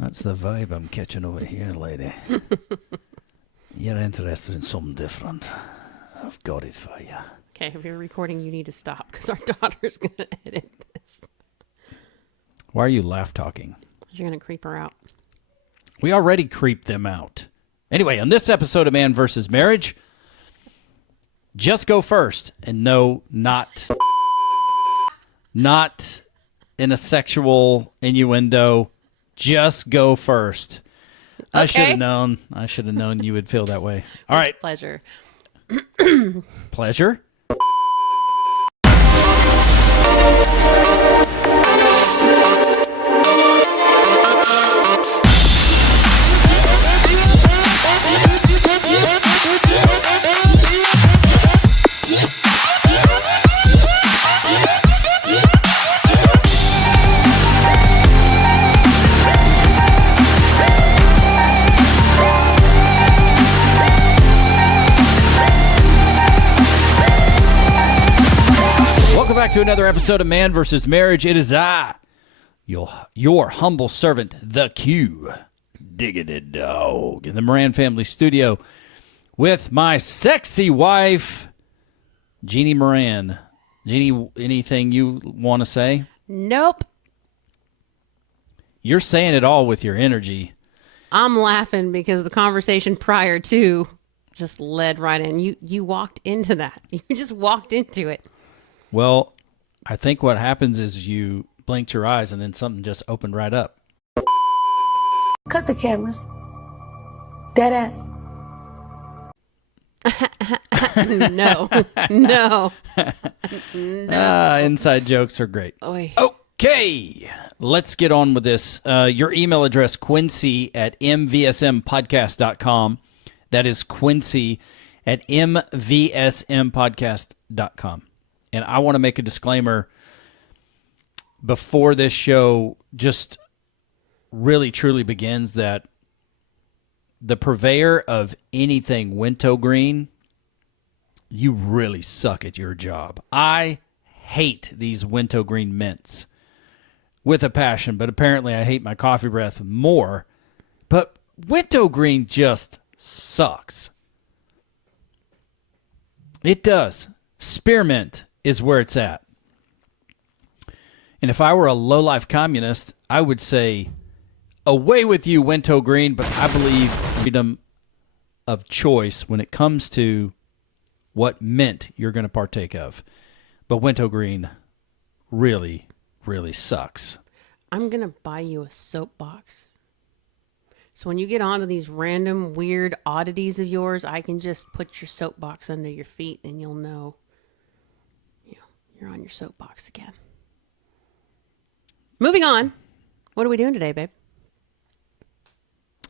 That's the vibe I'm catching over here, lady. You're interested in something different. I've got it for you. Okay, if you're recording, you need to stop because our daughter's going to edit this. Why are you laugh talking? You're going to creep her out. We already creeped them out. Anyway, on this episode of Man vs. Marriage, just go first. And no, not in a sexual innuendo. Just go first. Okay. I should have known you would feel that way. All right. Pleasure. Pleasure? Back to another episode of Man vs. Marriage. It is I, your humble servant, the Q, Diggity Dog, in the Moran family studio with my sexy wife, Jeannie Moran. Jeannie, anything you want to say? Nope. You're saying it all with your energy. I'm laughing because the conversation prior to just led right in. You walked into that. You just walked into it. Well, I think what happens is you blinked your eyes and then something just opened right up. Cut the cameras. Dead ass. No. Inside jokes are great. Oy. Okay, let's get on with this. Your email address, Quincy at MVSMpodcast.com. That is Quincy at MVSMpodcast.com. And I want to make a disclaimer before this show just really truly begins that the purveyor of anything wintergreen, you really suck at your job. I hate these wintergreen mints with a passion, but apparently I hate my coffee breath more. But wintergreen just sucks. It does. Spearmint is where it's at. And if I were a low-life communist, I would say, away with you, wintergreen, but I believe freedom of choice when it comes to what mint you're going to partake of. But wintergreen really, really sucks. I'm going to buy you a soapbox. So when you get onto these random weird oddities of yours, I can just put your soapbox under your feet and you'll know. You're on your soapbox again. Moving on. What are we doing today, babe?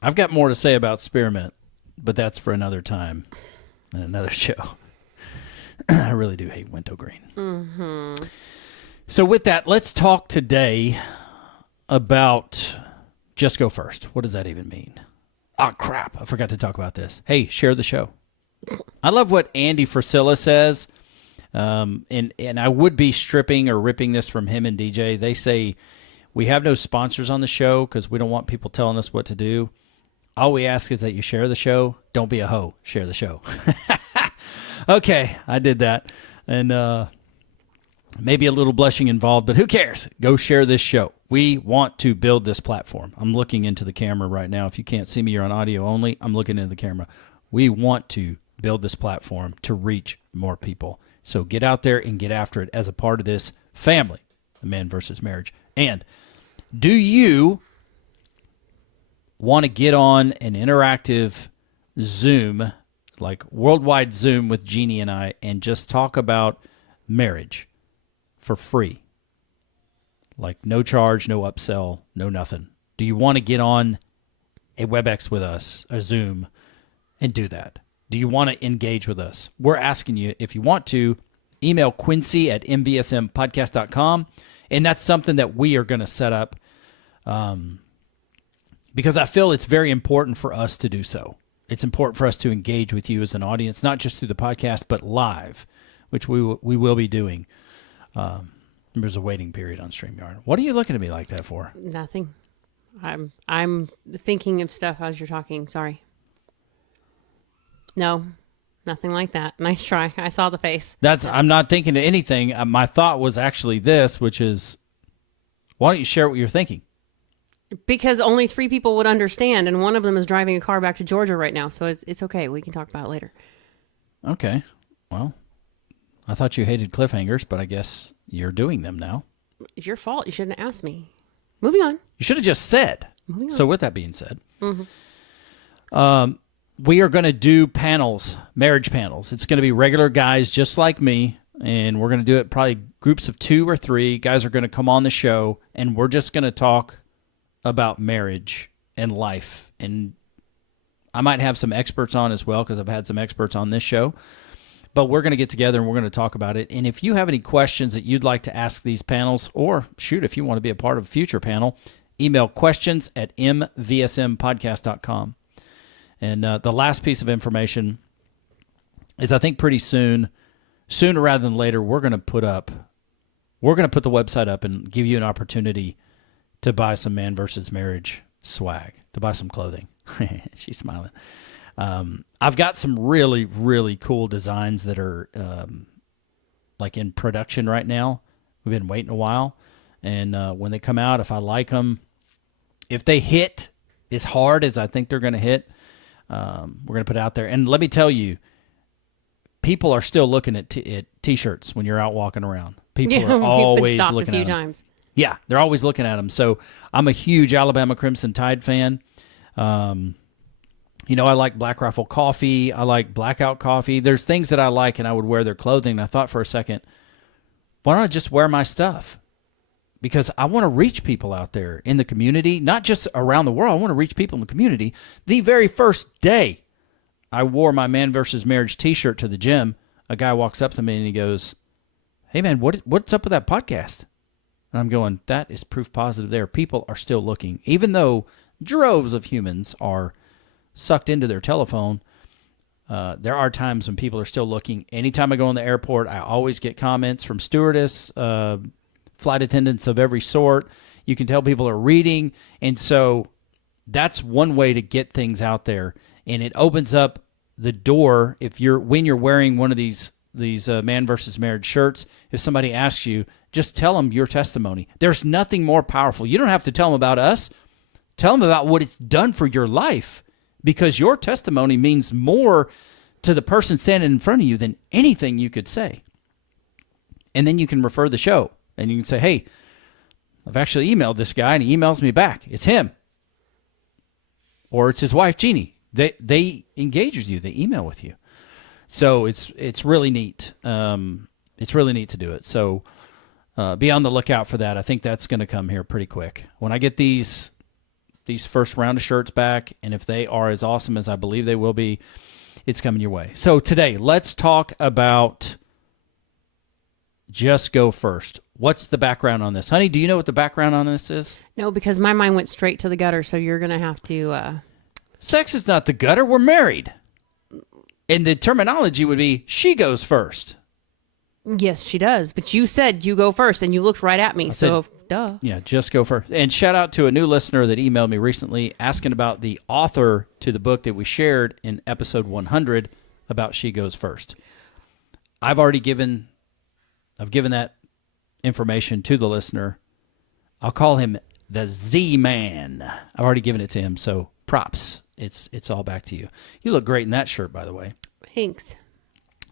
I've got more to say about spearmint, but that's for another time and another show. I really do hate wintergreen. Mm-hmm. So with that, let's talk today about just go first. What does that even mean? Oh, crap. I forgot to talk about this. Hey, share the show. I love what Andy Frisilla says. And I would be stripping or ripping this from him and DJ. They say we have no sponsors on the show because we don't want people telling us what to do. All we ask is that you share the show. Don't be a hoe. Share the show. Okay, I did that. And maybe a little blushing involved, but who cares? Go share this show. We want to build this platform. I'm looking into the camera right now. If you can't see me, you're on audio only. I'm looking into the camera. We want to build this platform to reach more people. So get out there and get after it as a part of this family, the Man vs. Marriage. And do you want to get on an interactive Zoom, like worldwide Zoom with Jeannie and I, and just talk about marriage for free? Like no charge, no upsell, no nothing. Do you want to get on a WebEx with us, a Zoom, and do that? Do you want to engage with us? We're asking you, if you want to, email Quincy at MVSMpodcast.com. And that's something that we are going to set up because I feel it's very important for us to do so. It's important for us to engage with you as an audience, not just through the podcast, but live, which we will be doing. There's a waiting period on StreamYard. What are you looking at me like that for? Nothing. I'm thinking of stuff as you're talking. Sorry. No, nothing like that. Nice try. I saw the face. I'm not thinking of anything. My thought was actually this, which is, why don't you share what you're thinking? Because only 3 people would understand, and one of them is driving a car back to Georgia right now, so it's okay. We can talk about it later. Okay. Well, I thought you hated cliffhangers, but I guess you're doing them now. It's your fault. You shouldn't have asked me. Moving on. You should have just said. Moving on. So with that being said, we are going to do panels, marriage panels. It's going to be regular guys just like me, and we're going to do it probably groups of 2 or 3. Guys are going to come on the show, and we're just going to talk about marriage and life. And I might have some experts on as well, because I've had some experts on this show. But we're going to get together and we're going to talk about it. And if you have any questions that you'd like to ask these panels, or shoot, if you want to be a part of a future panel, email questions@mvsmpodcast.com. And the last piece of information is, I think pretty soon, sooner rather than later, we're going to put the website up and give you an opportunity to buy some Man vs. Marriage swag, to buy some clothing. She's smiling. I've got some really, really cool designs that are like in production right now. We've been waiting a while. And when they come out, if I like them, if they hit as hard as I think they're going to hit, we're going to put it out there. And let me tell you, people are still looking at T-shirts when you're out walking around. People are always looking at them. Times. Yeah, they're always looking at them. So I'm a huge Alabama Crimson Tide fan. You know, I like Black Rifle coffee. I like Blackout coffee. There's things that I like, and I would wear their clothing. And I thought for a second, why don't I just wear my stuff? Because I want to reach people out there in the community, not just around the world. I want to reach people in the community. The very first day I wore my Man vs. Marriage T-shirt to the gym, a guy walks up to me and he goes, "Hey, man, what's up with that podcast?" And I'm going, that is proof positive there. People are still looking. Even though droves of humans are sucked into their telephone, there are times when people are still looking. Anytime I go in the airport, I always get comments from stewardess, flight attendants of every sort. You can tell people are reading. And so that's one way to get things out there. And it opens up the door when you're wearing one of these Man vs. Marriage shirts. If somebody asks you, just tell them your testimony. There's nothing more powerful. You don't have to tell them about us. Tell them about what it's done for your life, because your testimony means more to the person standing in front of you than anything you could say. And then you can refer the show, and you can say, "Hey, I've actually emailed this guy, and he emails me back. It's him." Or it's his wife, Jeannie. They engage with you. They email with you. So it's really neat. It's really neat to do it. So be on the lookout for that. I think that's going to come here pretty quick. When I get these first round of shirts back, and if they are as awesome as I believe they will be, it's coming your way. So today, let's talk about Just Go First. What's the background on this? Honey, do you know what the background on this is? No, because my mind went straight to the gutter, so you're going to have to... Sex is not the gutter. We're married. And the terminology would be, she goes first. Yes, she does. But you said you go first, and you looked right at me, so duh. Yeah, just go first. And shout out to a new listener that emailed me recently asking about the author to the book that we shared in episode 100 about She Goes First. I've given that information to the listener. I'll call him the Z-Man. I've already given it to him, so props. It's all back to you. You look great in that shirt, by the way. Thanks.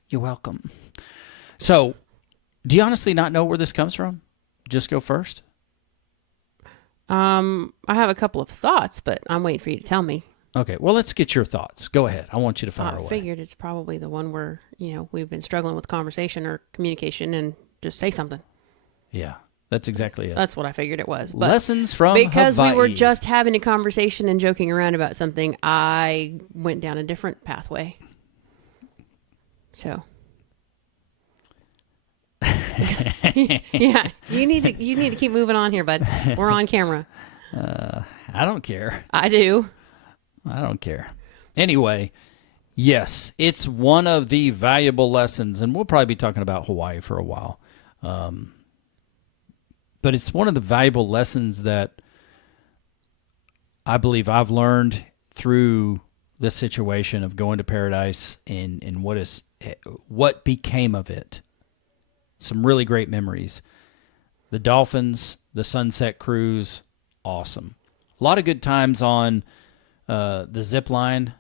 You're welcome. So, do you honestly not know where this comes from? Just Go First? I have a couple of thoughts, but I'm waiting for you to tell me. Okay, well, let's get your thoughts. Go ahead. I want you to fire away. I figured it's probably the one where, we've been struggling with conversation or communication, and just say something. Yeah, that's exactly it. That's what I figured it was. But lessons from because Hawaii. we were just having a conversation and joking around about something, I went down a different pathway. So... yeah, you need to keep moving on here, bud. We're on camera. I don't care. I do. I don't care. Anyway, yes, it's one of the valuable lessons, and we'll probably be talking about Hawaii for a while. But it's one of the valuable lessons that I believe I've learned through this situation of going to Paradise and what became of it. Some really great memories. The dolphins, the sunset cruise, awesome. A lot of good times on the zip line.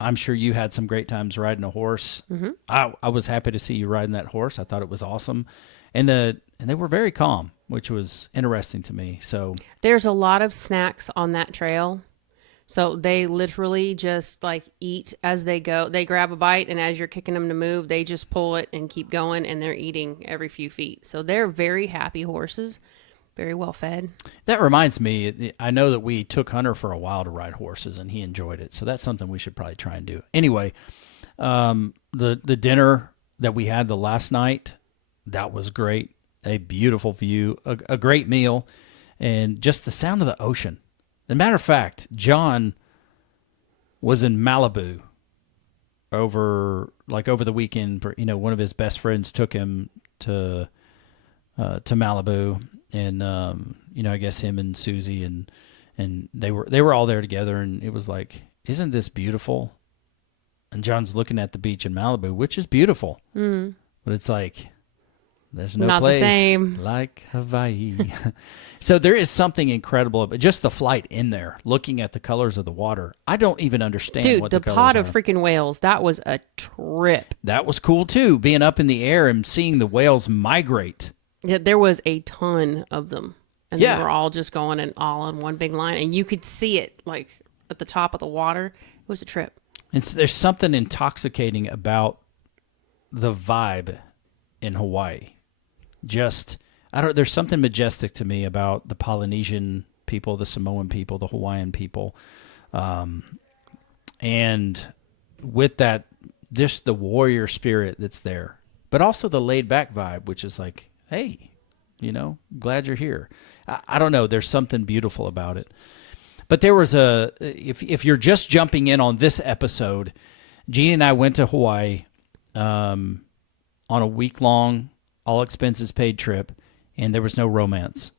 I'm sure you had some great times riding a horse. Mm-hmm. I was happy to see you riding that horse. I thought it was awesome. And they were very calm, which was interesting to me. So There's a lot of snacks on that trail. So they literally just like eat as they go. They grab a bite, and as you're kicking them to move, they just pull it and keep going, and they're eating every few feet. So they're very happy horses, very well fed. that reminds me, I know that we took Hunter for a while to ride horses, and he enjoyed it. So that's something we should probably try and do. Anyway, the dinner that we had the last night, that was great. A beautiful view, a great meal, and just the sound of the ocean. As a matter of fact, John was in Malibu over the weekend. You know, one of his best friends took him to Malibu, and I guess him and Susie and they were all there together, and it was like, isn't this beautiful? And John's looking at the beach in Malibu, which is beautiful, but it's like, there's no Not the place same. like Hawaii. So there is something incredible about just the flight in there, looking at the colors of the water. I don't even understand Dude, what the colors pod of are. freaking whales, that was a trip. That was cool too, being up in the air and seeing the whales migrate. Yeah, there was a ton of them. And Yeah. they were all just going and all on one big line. And you could see it like at the top of the water. It was a trip. There's something intoxicating about the vibe in Hawaii. There's something majestic to me about the Polynesian people, the Samoan people, the Hawaiian people. And with that, just the warrior spirit that's there, but also the laid back vibe, which is like, hey, glad you're here. I don't know. There's something beautiful about it. But there was if you're just jumping in on this episode, Jeanne and I went to Hawaii on a week-long, all-expenses paid trip, and there was no romance.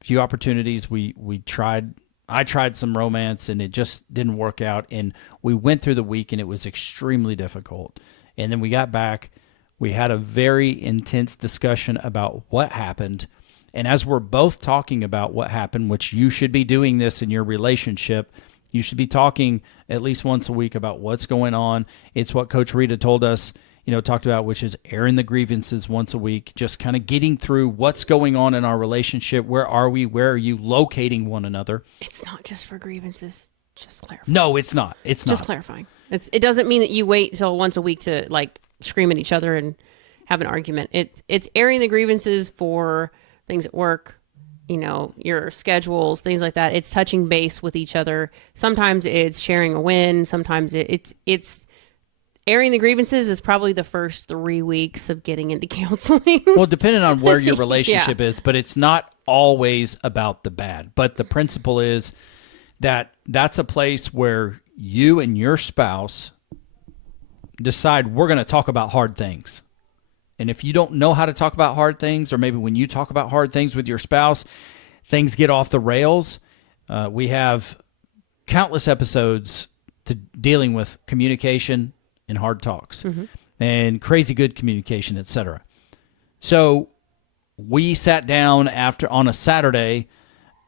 Few opportunities. I tried some romance, and it just didn't work out. And we went through the week, and it was extremely difficult. And then we got back. We had a very intense discussion about what happened. And as we're both talking about what happened, which you should be doing this in your relationship, you should be talking at least once a week about what's going on. It's what Coach Rita told us, talked about, which is airing the grievances once a week, just kind of getting through what's going on in our relationship. Where are we? Where are you locating one another? It's not just for grievances. Just clarify. No, it's not. It's Just not. clarifying. It doesn't mean that you wait till once a week to like scream at each other and have an argument. It's airing the grievances for things at work, your schedules, things like that. It's touching base with each other. Sometimes it's sharing a win. Sometimes it's airing the grievances is probably the first 3 weeks of getting into counseling. Well, depending on where your relationship is, but it's not always about the bad. But the principle is that that's a place where you and your spouse decide we're going to talk about hard things. And if you don't know how to talk about hard things, or maybe when you talk about hard things with your spouse, things get off the rails. We have countless episodes to dealing with communication and hard talks and crazy good communication, etc. So we sat down on a Saturday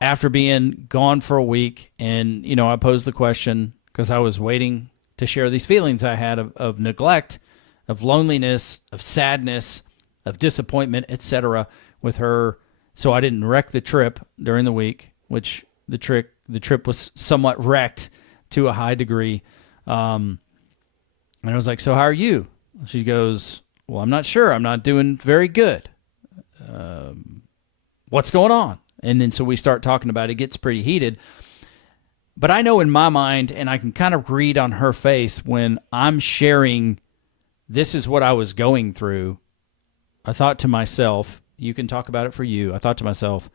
after being gone for a week, and I posed the question because I was waiting to share these feelings I had of neglect, of loneliness, of sadness, of disappointment, etc. with her, so I didn't wreck the trip during the week, which the trip was somewhat wrecked to a high degree. And I was like, so how are you? She goes, well, I'm not sure. I'm not doing very good. What's going on? And then so we start talking about it. It gets pretty heated. But I know in my mind, and I can kind of read on her face when I'm sharing, this is what I was going through. I thought to myself, you can talk about it for you. I thought to myself,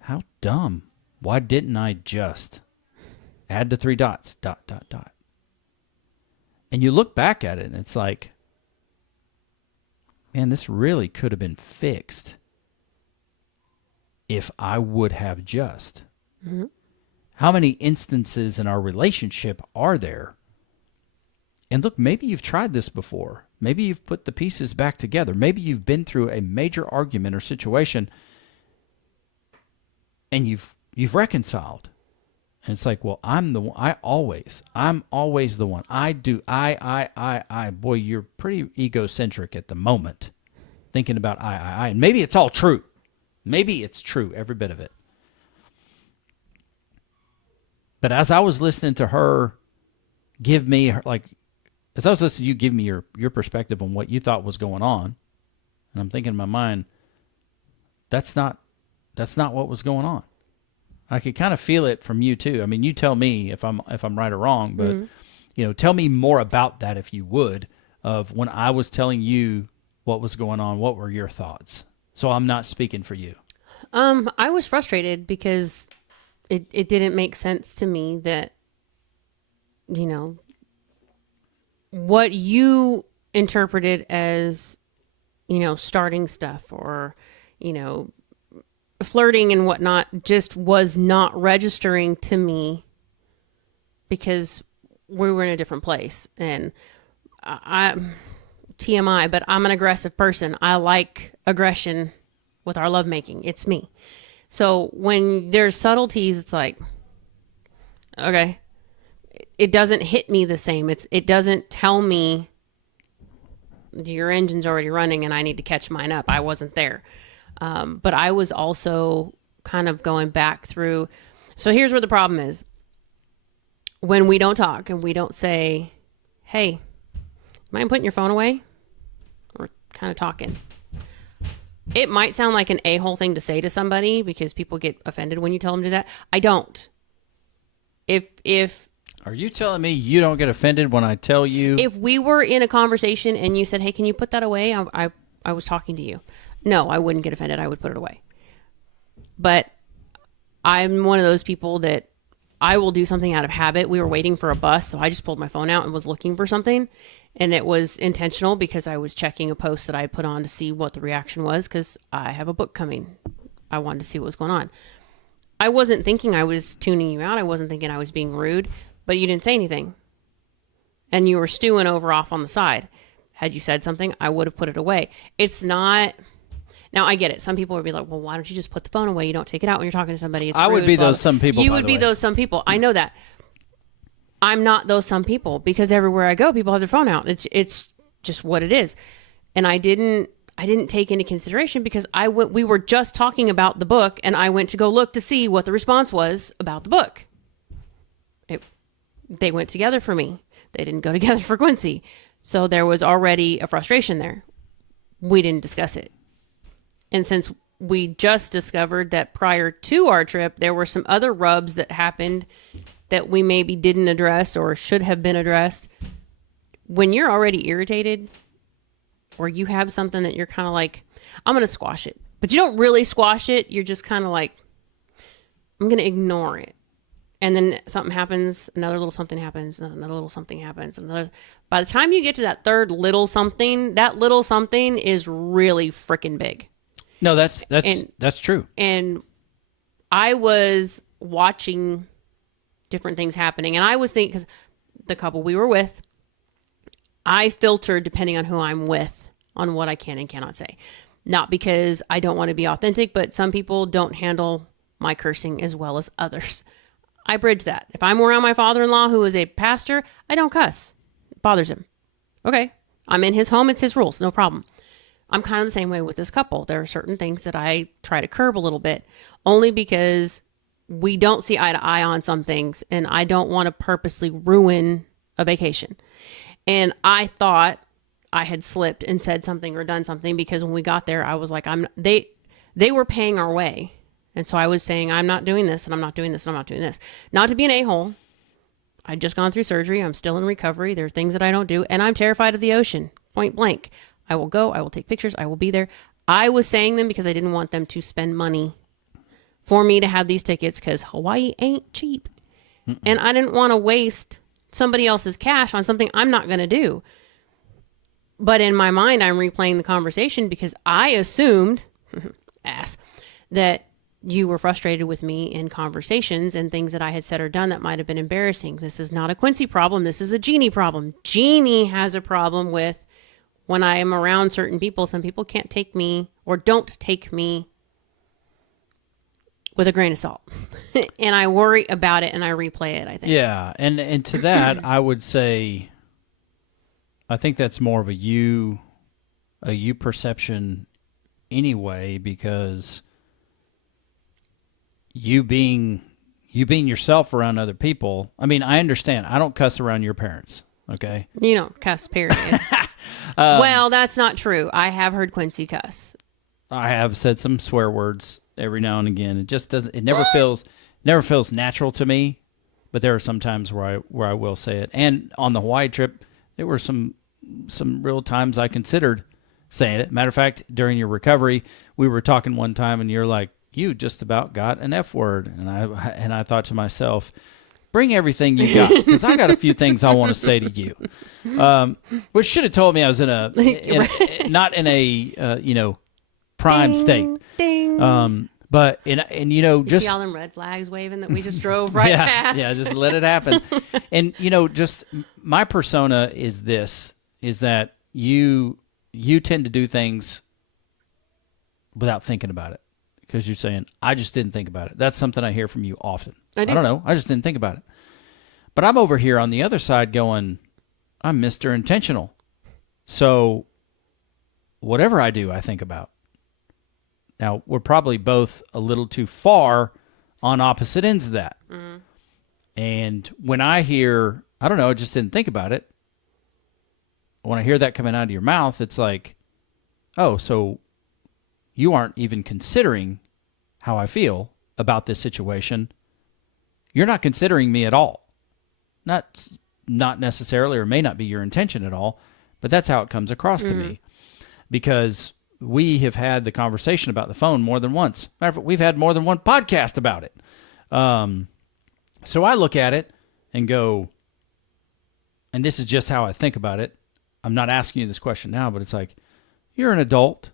how dumb. Why didn't I just add the 3 dots, ... And you look back at it, and it's like, man, this really could have been fixed if I would have just. How many instances in our relationship are there? And look, maybe you've tried this before. Maybe you've put the pieces back together. Maybe you've been through a major argument or situation and you've reconciled. And it's like, well, I'm the one. I'm always the one. I do. I. Boy, you're pretty egocentric at the moment, thinking about I. And maybe it's all true. Maybe it's true, every bit of it. But as I was listening to her give me as I was listening to you give me your perspective on what you thought was going on, and I'm thinking in my mind, that's not what was going on. I could kind of feel it from you too. I mean, you tell me if I'm right or wrong, but tell me more about that if you would, of when I was telling you what was going on, what were your thoughts? So I'm not speaking for you. I was frustrated because it didn't make sense to me that, what you interpreted as, starting stuff or, flirting and whatnot just was not registering to me because we were in a different place. And I TMI, but I'm an aggressive person. I like aggression with our lovemaking. It's me. So when there's subtleties, it's like, okay, it doesn't hit me the same. It doesn't tell me your engine's already running and I need to catch mine up. I wasn't there. But I was also kind of going back through. So here's where the problem is. When we don't talk and we don't say, hey, mind putting your phone away? We're kind of talking. It might sound like an a-hole thing to say to somebody because people get offended when you tell them to do that. I don't. If Are you telling me you don't get offended when I tell you? If we were in a conversation and you said, hey, can you put that away? I was talking to you. No, I wouldn't get offended. I would put it away. But I'm one of those people that I will do something out of habit. We were waiting for a bus, so I just pulled my phone out and was looking for something. And it was intentional because I was checking a post that I put on to see what the reaction was because I have a book coming. I wanted to see what was going on. I wasn't thinking I was tuning you out. I wasn't thinking I was being rude, but you didn't say anything. And you were stewing over off on the side. Had you said something, I would have put it away. It's not... Now, I get it. Some people would be like, well, why don't you just put the phone away? You don't take it out when you're talking to somebody. It's I would rude, be blah, those blah. some people, You by would the be way. those some people. I know that. I'm not those some people because everywhere I go, people have their phone out. It's just what it is. And I didn't take into consideration because we were just talking about the book and I went to go look to see what the response was about the book. They went together for me. They didn't go together for Quincy. So there was already a frustration there. We didn't discuss it. And since we just discovered that prior to our trip, there were some other rubs that happened that we maybe didn't address or should have been addressed. When you're already irritated or you have something that you're kind of like, I'm going to squash it. But you don't really squash it. You're just kind of like, I'm going to ignore it. And then something happens, another little something happens, another little something happens. By the time you get to that third little something, that little something is really freaking big. No, that's true. And I was watching different things happening. And I was thinking, because the couple we were with, I filtered depending on who I'm with on what I can and cannot say. Not because I don't want to be authentic, but some people don't handle my cursing as well as others. I bridge that. If I'm around my father-in-law who is a pastor, I don't cuss. It bothers him. Okay. I'm in his home. It's his rules. No problem. I'm kind of the same way with this couple. There are certain things that I try to curb a little bit only because we don't see eye to eye on some things and I don't want to purposely ruin a vacation. And I thought I had slipped and said something or done something because when we got there, I was like, they were paying our way. And so I was saying, I'm not doing this and I'm not doing this and I'm not doing this. Not to be an a-hole. I'd just gone through surgery. I'm still in recovery. There are things that I don't do. And I'm terrified of the ocean, point blank. I will go. I will take pictures. I will be there. I was saying them because I didn't want them to spend money for me to have these tickets because Hawaii ain't cheap. Mm-mm. And I didn't want to waste somebody else's cash on something I'm not going to do. But in my mind, I'm replaying the conversation because I assumed, that you were frustrated with me in conversations and things that I had said or done that might have been embarrassing. This is not a Quincy problem. This is a Jeannie problem. Jeannie has a problem with when I am around certain people. Some people can't take me or don't take me with a grain of salt. And I worry about it and I replay it, I think. Yeah. And to that, I would say, I think that's more of a you perception anyway, because you being yourself around other people. I mean, I understand. I don't cuss around your parents. Okay. You don't cuss, period. Well, that's not true. I have heard Quincy cuss. I have said some swear words every now and again. It just doesn't. It never feels natural to me. But there are some times where I will say it. And on the Hawaii trip, there were some real times I considered saying it. Matter of fact, during your recovery, we were talking one time, and you're like, "You just about got an F word," and I thought to myself, bring everything you got, because I got a few things I want to say to you. Which should have told me I was not in a prime Ding, state. Ding. But you see all them red flags waving that we just drove right past. Yeah, just let it happen. And just my persona is that you tend to do things without thinking about it. Because you're saying, I just didn't think about it. That's something I hear from you often. I don't know. I just didn't think about it. But I'm over here on the other side going, I'm Mr. Intentional. So whatever I do, I think about. Now, we're probably both a little too far on opposite ends of that. Mm-hmm. And when I hear, I don't know, I just didn't think about it. When I hear that coming out of your mouth, it's like, oh, so you aren't even considering how I feel about this situation. You're not considering me at all. Not necessarily, or may not be your intention at all, but that's how it comes across to me. Because we have had the conversation about the phone more than once. Matter of fact, we've had more than one podcast about it. So I look at it and go, and this is just how I think about it. I'm not asking you this question now, but it's like, you're an adult.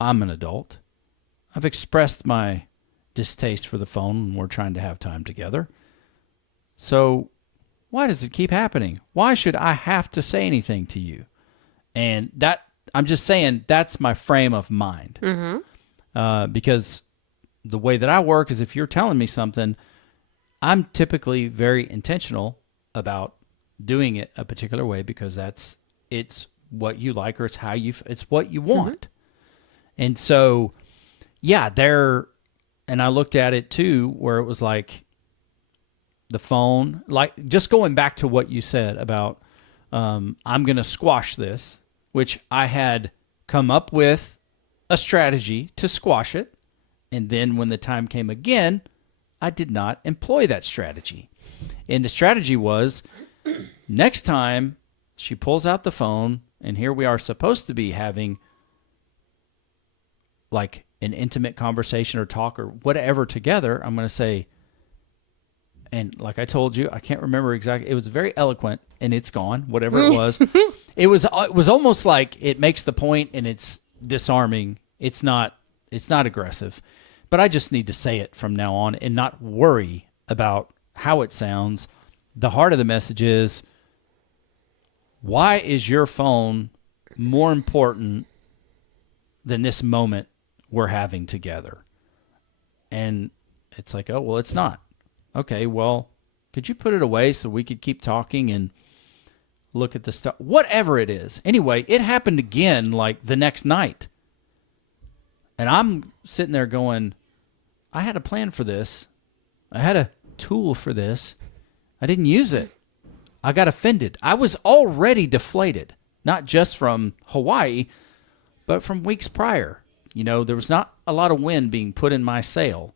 I'm an adult. I've expressed my distaste for the phone when we're trying to have time together. So why does it keep happening? Why should I have to say anything to you? And that, I'm just saying, that's my frame of mind. Mm-hmm. Because the way that I work is, if you're telling me something, I'm typically very intentional about doing it a particular way, because it's what you like, or it's what you want. Mm-hmm. And so, yeah, and I looked at it too, where it was like the phone, like just going back to what you said about, I'm going to squash this, which I had come up with a strategy to squash it. And then when the time came again, I did not employ that strategy. And the strategy was, next time she pulls out the phone, and here we are supposed to be having like an intimate conversation or talk or whatever together, I'm going to say, and like I told you, I can't remember exactly. It was very eloquent, and it's gone, whatever it was. It was almost like it makes the point and it's disarming. It's not aggressive, but I just need to say it from now on and not worry about how it sounds. The heart of the message is, why is your phone more important than this moment we're having together? And it's like, oh, well, it's not. Okay, well, could you put it away so we could keep talking and look at the stuff? Whatever it is. Anyway, it happened again like the next night. And I'm sitting there going, I had a plan for this. I had a tool for this. I didn't use it. I got offended. I was already deflated, not just from Hawaii, but from weeks prior. There was not a lot of wind being put in my sail,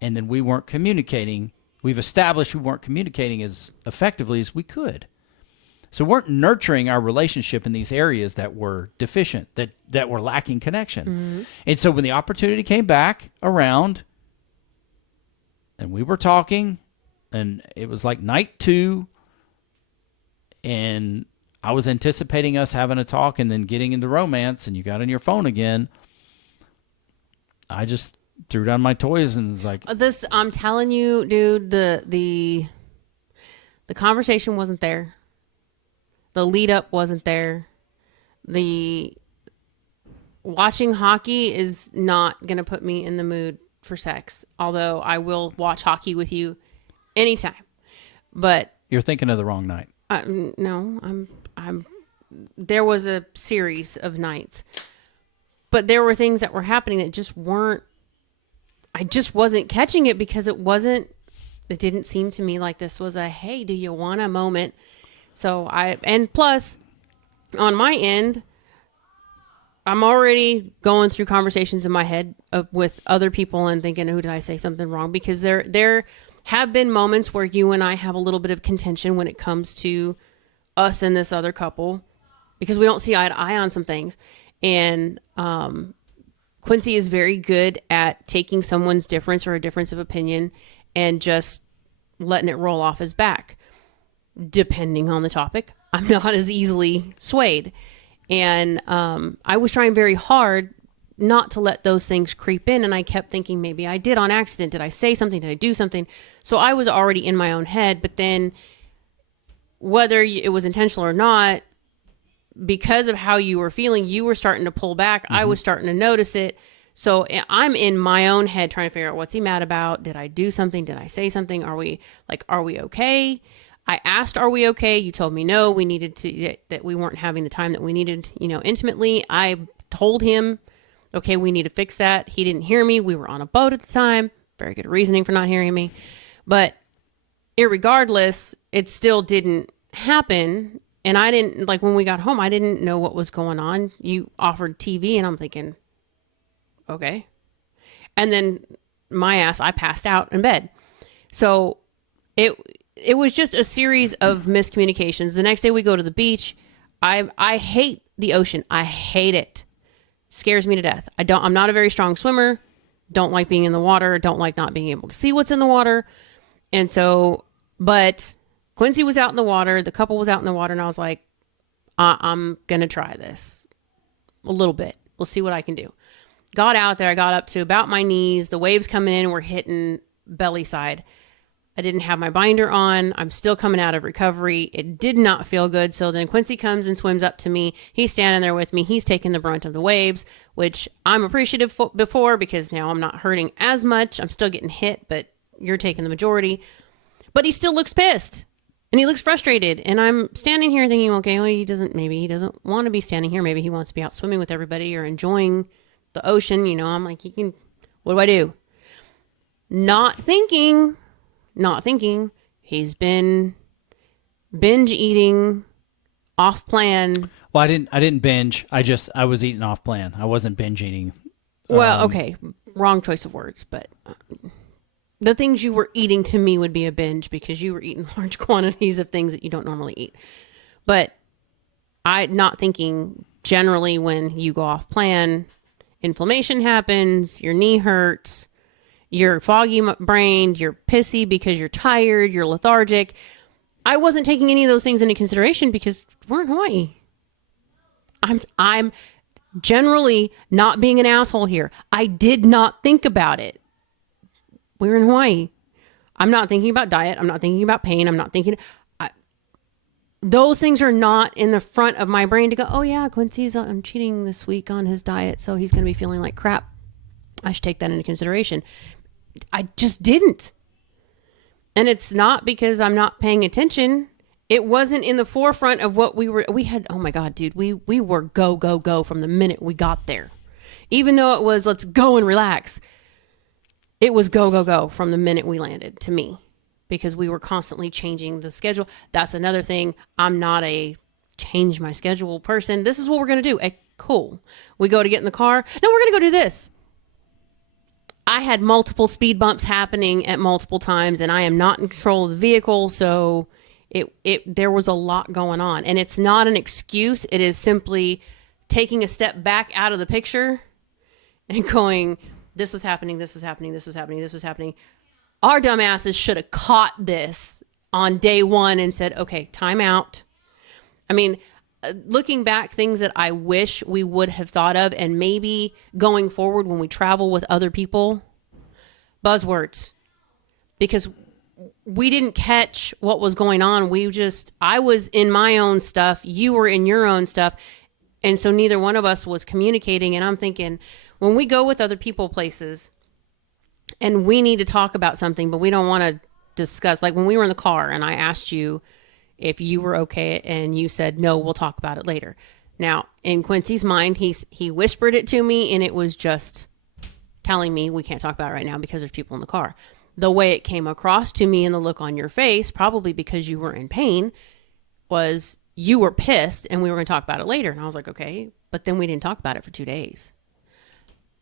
and then we weren't communicating. We've established we weren't communicating as effectively as we could. So we weren't nurturing our relationship in these areas that were deficient, that were lacking connection. Mm-hmm. And so when the opportunity came back around, and we were talking, and it was like night 2, and I was anticipating us having a talk and then getting into romance, and you got on your phone again. I just threw down my toys and was like, This, I'm telling you, dude, the conversation wasn't there. The lead up wasn't there. The watching hockey is not going to put me in the mood for sex. Although I will watch hockey with you anytime. But you're thinking of the wrong night. no, I'm there was a series of nights. But there were things that were happening that just weren't, I just wasn't catching it because it didn't seem to me like this was a, hey, do you want a moment? So and plus on my end, I'm already going through conversations in my head with other people and thinking, who did I say something wrong? Because there have been moments where you and I have a little bit of contention when it comes to us and this other couple because we don't see eye to eye on some things. And Quincy is very good at taking someone's difference or a difference of opinion and just letting it roll off his back. Depending on the topic, I'm not as easily swayed. And I was trying very hard not to let those things creep in. And I kept thinking maybe I did on accident. Did I say something? Did I do something? So I was already in my own head. But then whether it was intentional or not, because of how you were feeling, you were starting to pull back. I was starting to notice it. So I'm in my own head trying to figure out what's he mad about? Did I do something? Did I say something? Are we okay? I asked, are we okay? You told me no, we needed to, that we weren't having the time that we needed, intimately. I told him, okay, we need to fix that. He didn't hear me. We were on a boat at the time. Very good reasoning for not hearing me. But irregardless, it still didn't happen. And I didn't, like when we got home, I didn't know what was going on. You offered TV and I'm thinking, okay. And then my ass, I passed out in bed. So it was just a series of miscommunications. The next day we go to the beach. I hate the ocean. I hate it. Scares me to death. I'm not a very strong swimmer. Don't like being in the water. Don't like not being able to see what's in the water. And so, but Quincy was out in the water. The couple was out in the water. And I was like, I'm going to try this a little bit. We'll see what I can do. Got out there. I got up to about my knees. The waves coming in were hitting belly side. I didn't have my binder on. I'm still coming out of recovery. It did not feel good. So then Quincy comes and swims up to me. He's standing there with me. He's taking the brunt of the waves, which I'm appreciative before because now I'm not hurting as much. I'm still getting hit, but you're taking the majority. But he still looks pissed and he looks frustrated. And I'm standing here thinking, okay, well, maybe he doesn't want to be standing here. Maybe he wants to be out swimming with everybody or enjoying the ocean. I'm like, what do I do? Not thinking he's been binge eating off plan. Well, I didn't binge. I was eating off plan. I wasn't binge eating. Well, okay. Wrong choice of words, but the things you were eating to me would be a binge because you were eating large quantities of things that you don't normally eat. But I'm not thinking generally when you go off plan, inflammation happens, your knee hurts, you're foggy brained, you're pissy because you're tired, you're lethargic. I wasn't taking any of those things into consideration because we're in Hawaii. I'm generally not being an asshole here. I did not think about it. We're in Hawaii. I'm not thinking about diet. I'm not thinking about pain. I'm not thinking. Those things are not in the front of my brain to go, oh yeah, Quincy's cheating this week on his diet, so he's going to be feeling like crap. I should take that into consideration. I just didn't. And it's not because I'm not paying attention. It wasn't in the forefront of what we had. Oh my God, dude, we were go from the minute we got there. Even though it was, let's go and relax. It was go from the minute we landed to me because we were constantly changing the schedule. That's another thing. I'm not a change my schedule person. This is what we're going to do. Cool. We go to get in the car. No, we're going to go do this. I had multiple speed bumps happening at multiple times and I am not in control of the vehicle. So there was a lot going on and it's not an excuse. It is simply taking a step back out of the picture and going, this was happening. Our dumbasses should have caught this on day one and said, okay, time out. I mean, looking back, things that I wish we would have thought of and maybe going forward when we travel with other people buzzwords, because we didn't catch what was going on. I was in my own stuff. You were in your own stuff. And so neither one of us was communicating. And I'm thinking, when we go with other people places and we need to talk about something, but we don't want to discuss, like when we were in the car and I asked you if you were okay and you said, no, we'll talk about it later. Now, in Quincy's mind, he whispered it to me, and it was just telling me we can't talk about it right now because there's people in the car. The way it came across to me and the look on your face, probably because you were in pain, was you were pissed and we were going to talk about it later. And I was like, okay, but then we didn't talk about it for 2 days.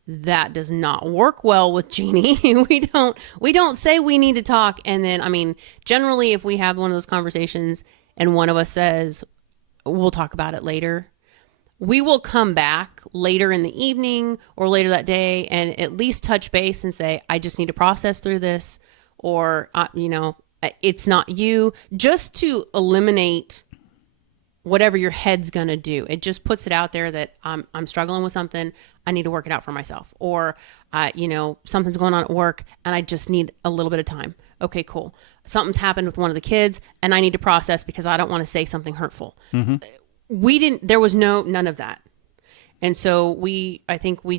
That does not work well with Jeannie. we don't say we need to talk. And then, I mean, generally if we have one of those conversations and one of us says, we'll talk about it later, we will come back later in the evening or later that day and at least touch base and say, I just need to process through this, or, it's not you, just to eliminate whatever your head's going to do. It just puts it out there that I'm struggling with something. I need to work it out for myself. Or, something's going on at work and I just need a little bit of time. Okay, cool. Something's happened with one of the kids and I need to process because I don't want to say something hurtful. Mm-hmm. There was none of that. And so I think we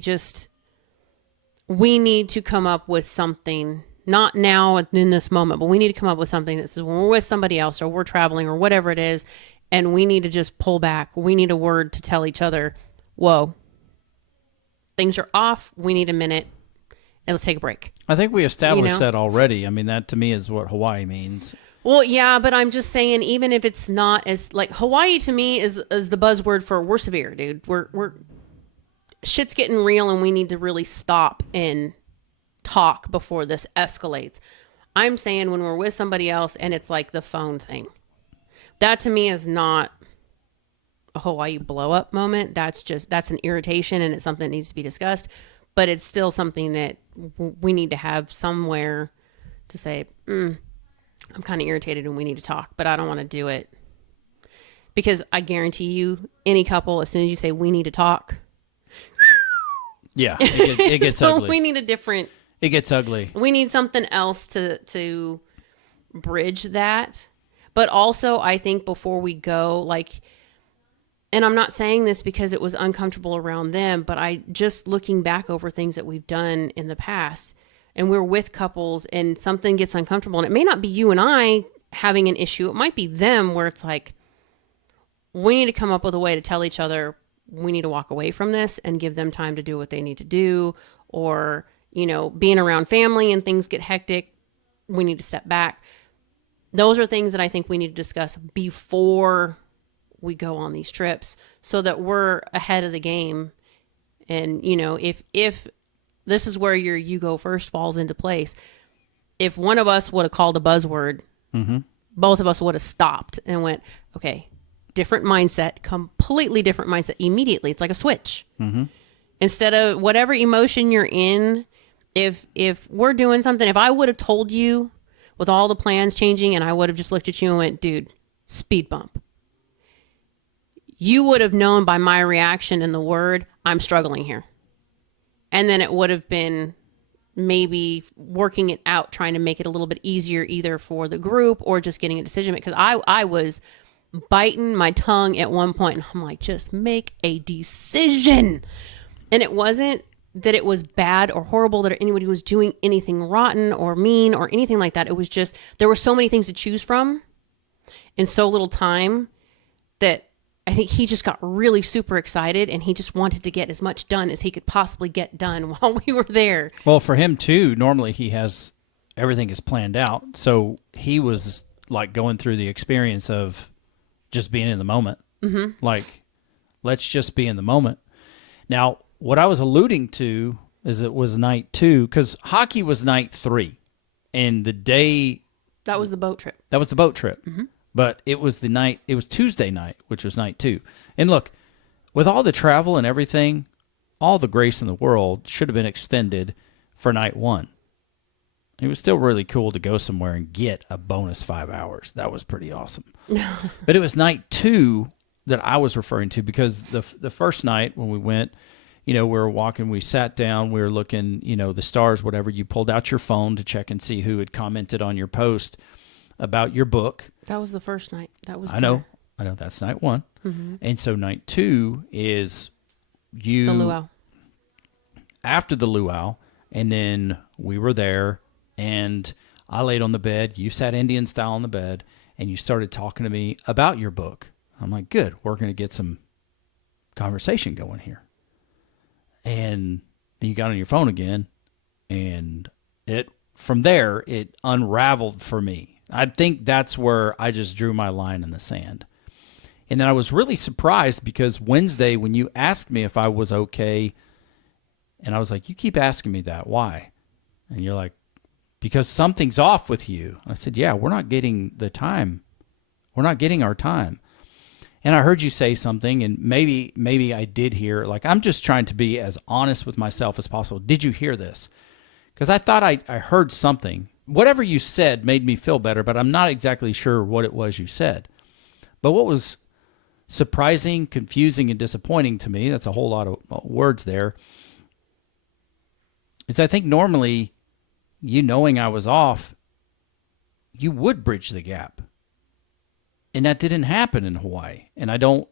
need to come up with something, not now in this moment, but we need to come up with something that says when we're with somebody else or we're traveling or whatever it is, and we need to just pull back. We need a word to tell each other, whoa, things are off. We need a minute and let's take a break. I think we established that already. I mean, that to me is what Hawaii means. Well, yeah, but I'm just saying, even if it's not as like Hawaii to me is the buzzword for we're severe, dude. We're shit's getting real and we need to really stop and talk before this escalates. I'm saying when we're with somebody else and it's like the phone thing, that to me is not a Hawaii blow up moment. That's an irritation and it's something that needs to be discussed, but it's still something that we need to have somewhere to say, I'm kind of irritated and we need to talk, but I don't want to do it. Because I guarantee you, any couple, as soon as you say we need to talk. Yeah, it gets so ugly. We need a different. It gets ugly. We need something else to bridge that. But also, I think before we go, and I'm not saying this because it was uncomfortable around them, but I just looking back over things that we've done in the past, and we're with couples and something gets uncomfortable, and it may not be you and I having an issue. It might be them where it's like, we need to come up with a way to tell each other we need to walk away from this and give them time to do what they need to do. Or, being around family and things get hectic, we need to step back. Those are things that I think we need to discuss before we go on these trips so that we're ahead of the game. And, if this is where your you go first falls into place. If one of us would have called a buzzword, both of us would have stopped and went, okay, different mindset, completely different mindset immediately. It's like a switch. Mm-hmm. Instead of whatever emotion you're in, if we're doing something, if I would have told you with all the plans changing and I would have just looked at you and went, dude, speed bump. You would have known by my reaction and the word, I'm struggling here. And then it would have been maybe working it out, trying to make it a little bit easier either for the group or just getting a decision. Because I was biting my tongue at one point and I'm like, just make a decision. And it wasn't that it was bad or horrible that anybody was doing anything rotten or mean or anything like that. It was just, there were so many things to choose from in so little time that I think he just got really super excited and he just wanted to get as much done as he could possibly get done while we were there. Well, for him too, normally he has, everything is planned out. So he was like going through the experience of just being in the moment. Mm-hmm. Like, let's just be in the moment. Now, what I was alluding to is it was night 2, because hockey was night 3. And the day... That was the boat trip. That was the boat trip. Mm-hmm. But it was Tuesday night, which was night 2. And look, with all the travel and everything, all the grace in the world should have been extended for night 1. It was still really cool to go somewhere and get a bonus 5 hours. That was pretty awesome. But it was night 2 that I was referring to because the first night when we went, we were walking, we sat down, we were looking, the stars, whatever. You pulled out your phone to check and see who had commented on your post about your book. That was the first night. That was I know. That's night one. Mm-hmm. And so night two is The luau. after the luau. And then we were there, and I laid on the bed. You sat Indian style on the bed, and you started talking to me about your book. I'm like, good, we're going to get some conversation going here. And then you got on your phone again, and from there, it unraveled for me. I think that's where I just drew my line in the sand. And then I was really surprised because Wednesday, when you asked me if I was okay, and I was like, you keep asking me that. Why? And you're like, because something's off with you. I said, yeah, we're not getting the time. We're not getting our time. And I heard you say something, and maybe I did hear, like, I'm just trying to be as honest with myself as possible. Did you hear this? Because I thought I heard something. Whatever you said made me feel better, but I'm not exactly sure what it was you said. But what was surprising, confusing, and disappointing to me, that's a whole lot of words there, is I think normally, you knowing I was off, you would bridge the gap. And that didn't happen in Hawaii. And I don't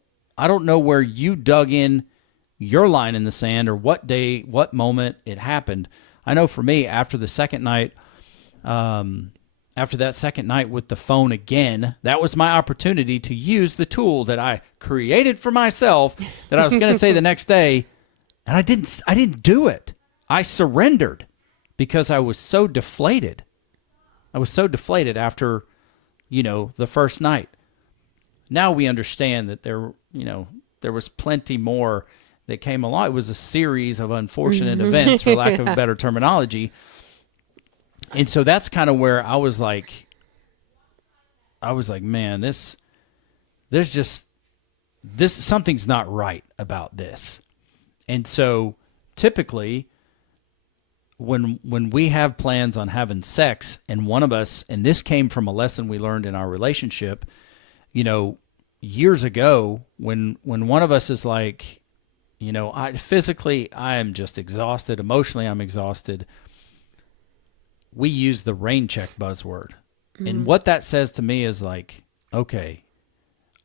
know where you dug in your line in the sand or what day, what moment it happened. I know for me, after the second night, after that second night with the phone again, that was my opportunity to use the tool that I created for myself that I was going to say the next day. And I didn't do it. I surrendered because I was so deflated. I was so deflated after, the first night. Now we understand that there was plenty more that came along. It was a series of unfortunate events, for lack of a better terminology. And so that's kind of where I was like, man, something's not right about this. And so typically when we have plans on having sex and one of us, and this came from a lesson we learned in our relationship, years ago, when one of us is like, physically, I am just exhausted. Emotionally, I'm exhausted. We use the rain check buzzword. Mm-hmm. And what that says to me is like, okay,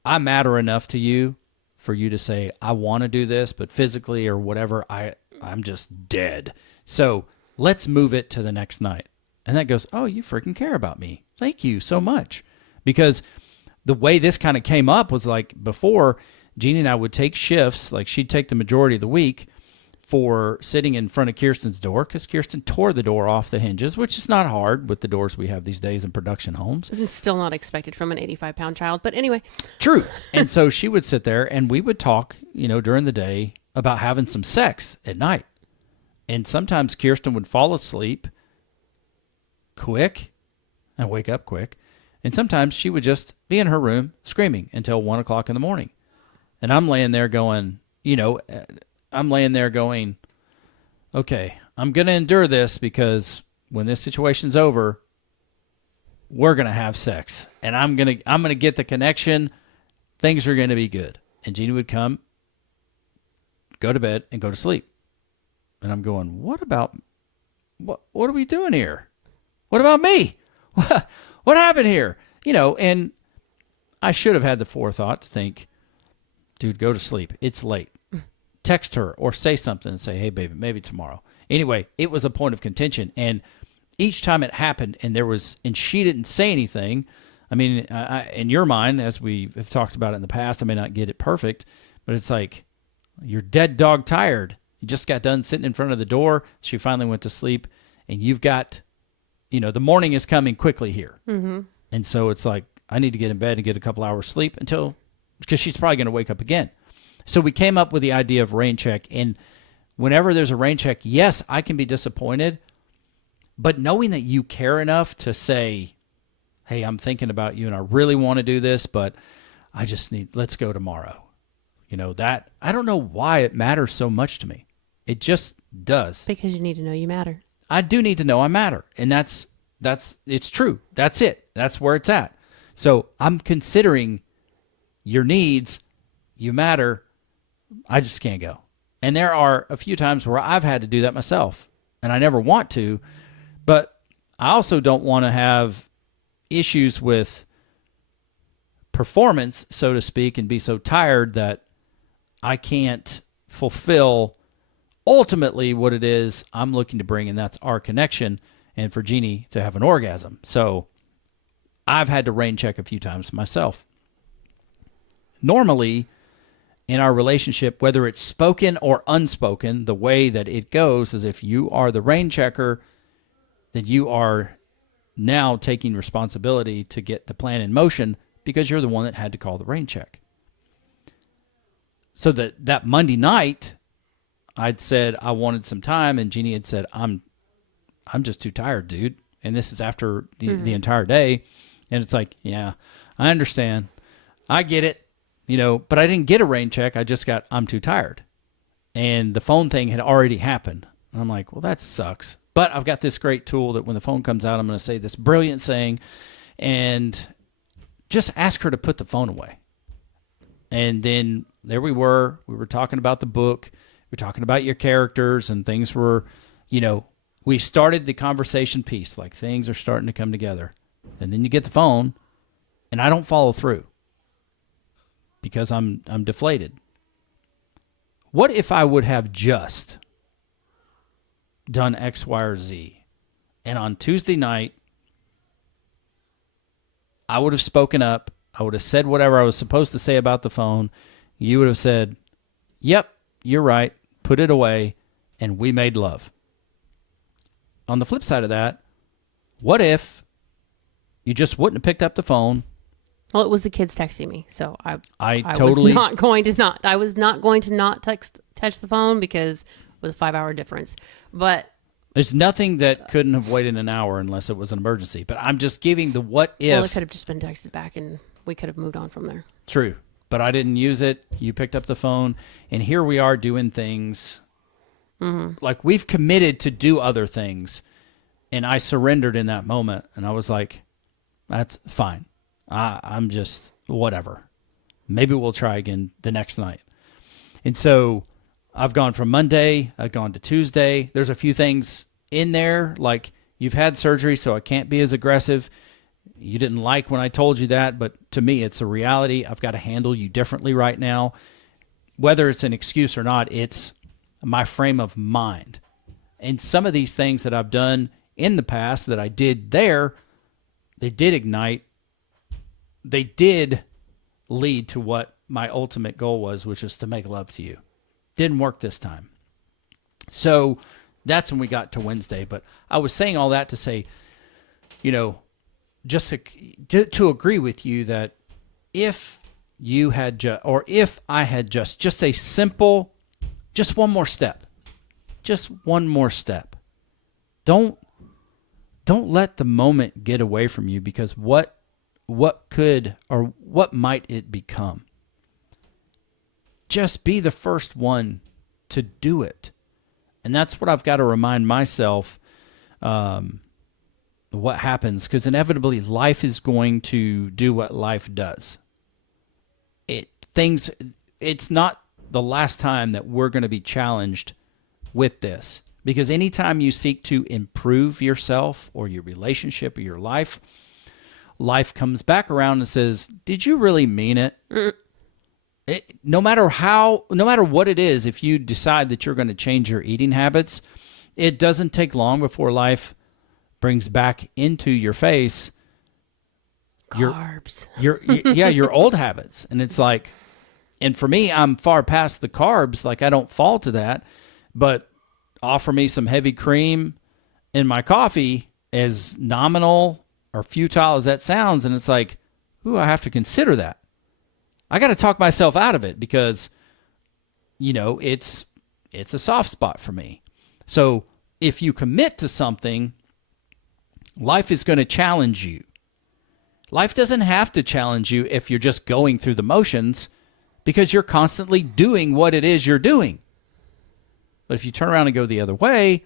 I matter enough to you for you to say, I want to do this, but physically or whatever, I'm just dead. So let's move it to the next night. And that goes, oh, you freaking care about me. Thank you so much. Because the way this kind of came up was like before, Jeanne and I would take shifts, like she'd take the majority of the week for sitting in front of Kirsten's door because Kirsten tore the door off the hinges, which is not hard with the doors we have these days in production homes. It's still not expected from an 85-pound child, but anyway. True. And so she would sit there and we would talk, during the day about having some sex at night. And sometimes Kirsten would fall asleep quick and wake up quick. And sometimes she would just be in her room screaming until 1 o'clock in the morning. And I'm laying there going, okay, I'm going to endure this because when this situation's over, we're going to have sex. And I'm going to get the connection. Things are going to be good. And Jeanne would come, go to bed, and go to sleep. And I'm going, what are we doing here? What about me? What happened here? And I should have had the forethought to think, dude, go to sleep. It's late. Text her or say something and say, hey, baby, maybe tomorrow. Anyway, it was a point of contention. And each time it happened and she didn't say anything. I mean, in your mind, as we have talked about it in the past, I may not get it perfect, but it's like you're dead dog tired. You just got done sitting in front of the door. She finally went to sleep and you've got, the morning is coming quickly here. Mm-hmm. And so it's like, I need to get in bed and get a couple hours sleep because she's probably going to wake up again. So we came up with the idea of rain check. And whenever there's a rain check, yes, I can be disappointed. But knowing that you care enough to say, hey, I'm thinking about you and I really want to do this, but let's go tomorrow. That, I don't know why it matters so much to me. It just does. Because you need to know you matter. I do need to know I matter. And it's true. That's it. That's where it's at. So I'm considering your needs. You matter. I just can't go. And there are a few times where I've had to do that myself, and I never want to, but I also don't want to have issues with performance, so to speak, and be so tired that I can't fulfill ultimately what it is I'm looking to bring, and that's our connection, and for Jeannie to have an orgasm. So I've had to rain check a few times myself. Normally, in our relationship, whether it's spoken or unspoken, the way that it goes is if you are the rain checker, then you are now taking responsibility to get the plan in motion because you're the one that had to call the rain check. So that Monday night, I'd said I wanted some time, and Jeannie had said, I'm just too tired, dude. And this is after the entire day. And it's like, yeah, I understand. I get it, but I didn't get a rain check. I just got, I'm too tired. And the phone thing had already happened. And I'm like, well, that sucks. But I've got this great tool that when the phone comes out, I'm going to say this brilliant saying and just ask her to put the phone away. And then there we were talking about the book. We were talking about your characters, and things were, we started the conversation piece, like things are starting to come together. And then you get the phone, and I don't follow through because I'm deflated. What if I would have just done X, Y, or Z, and on Tuesday night, I would have spoken up. I would have said whatever I was supposed to say about the phone. You would have said, yep, you're right, put it away, and we made love. On the flip side of that, what if you just wouldn't have picked up the phone? Well, it was the kids texting me, so I totally was not going to not. I was not going to not touch the phone because it was a 5-hour difference. But there's nothing that couldn't have waited an hour unless it was an emergency. But I'm just giving the what if. Well, it could have just been texted back, and we could have moved on from there. True, but I didn't use it. You picked up the phone, and here we are doing things. Like we've committed to do other things, and I surrendered in that moment, and I was like, that's fine. I'm just whatever. Maybe we'll try again the next night. And so I've gone from Monday, I've gone to Tuesday. There's a few things in there, like you've had surgery, so I can't be as aggressive. You didn't like when I told you that, but to me, it's a reality. I've got to handle you differently right now. Whether it's an excuse or not, it's my frame of mind. And some of these things that I've done in the past that I did there, they did ignite. They did lead to what my ultimate goal was, which is to make love to you. Didn't work this time. So that's when we got to Wednesday. But I was saying all that to say, just to agree with you that if you had or if I had just a simple, just one more step, Don't let the moment get away from you, because what could or what might it become? Just be the first one to do it. And that's what I've got to remind myself what happens, because inevitably life is going to do what life does. It's not the last time that we're going to be challenged with this, because anytime you seek to improve yourself or your relationship or your life comes back around and says, did you really mean it? No matter what it is, if you decide that you're going to change your eating habits, it doesn't take long before life brings back into your face Carbs. your old habits. And it's like, and for me, I'm far past the carbs. Like, I don't fall to that, but offer me some heavy cream in my coffee, as nominal or futile as that sounds. And it's like, ooh, I have to consider that. I got to talk myself out of it because, it's a soft spot for me. So if you commit to something, life is going to challenge you. Life doesn't have to challenge you if you're just going through the motions, because you're constantly doing what it is you're doing. But if you turn around and go the other way,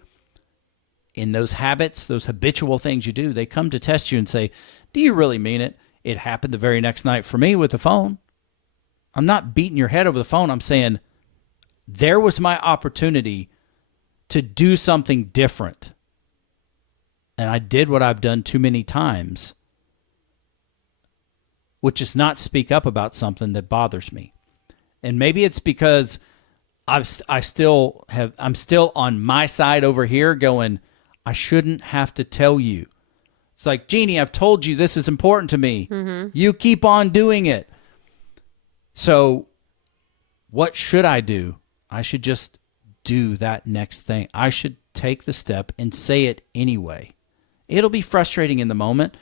in those habits, those habitual things you do, they come to test you and say, do you really mean it? It happened the very next night for me with the phone. I'm not beating your head over the phone. I'm saying, there was my opportunity to do something different. And I did what I've done too many times, which is not speak up about something that bothers me. And maybe it's because I'm still on my side over here going, I shouldn't have to tell you. It's like, Jeannie, I've told you this is important to me. Mm-hmm. You keep on doing it. So what should I do? I should just do that next thing. I should take the step and say it anyway. It'll be frustrating in the moment,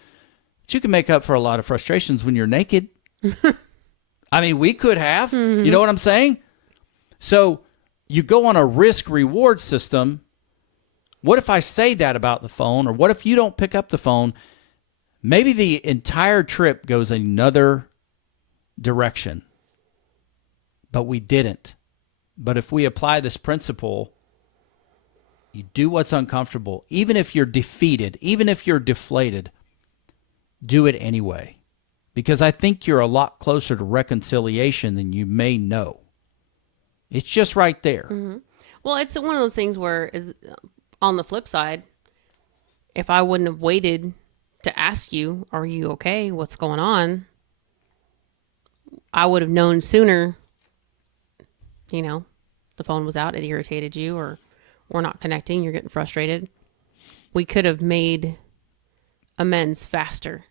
but you can make up for a lot of frustrations when you're naked. I mean, we could have. Mm-hmm. You know what I'm saying? So you go on a risk-reward system. What if I say that about the phone? Or what if you don't pick up the phone? Maybe the entire trip goes another direction. But we didn't. But if we apply this principle, you do what's uncomfortable. Even if you're defeated, even if you're deflated, do it anyway. Because I think you're a lot closer to reconciliation than you may know. It's just right there. Mm-hmm. Well, it's one of those things where, on the flip side, if I wouldn't have waited to ask you, are you okay? What's going on? I would have known sooner, the phone was out, it irritated you, or we're not connecting, you're getting frustrated. We could have made amends faster.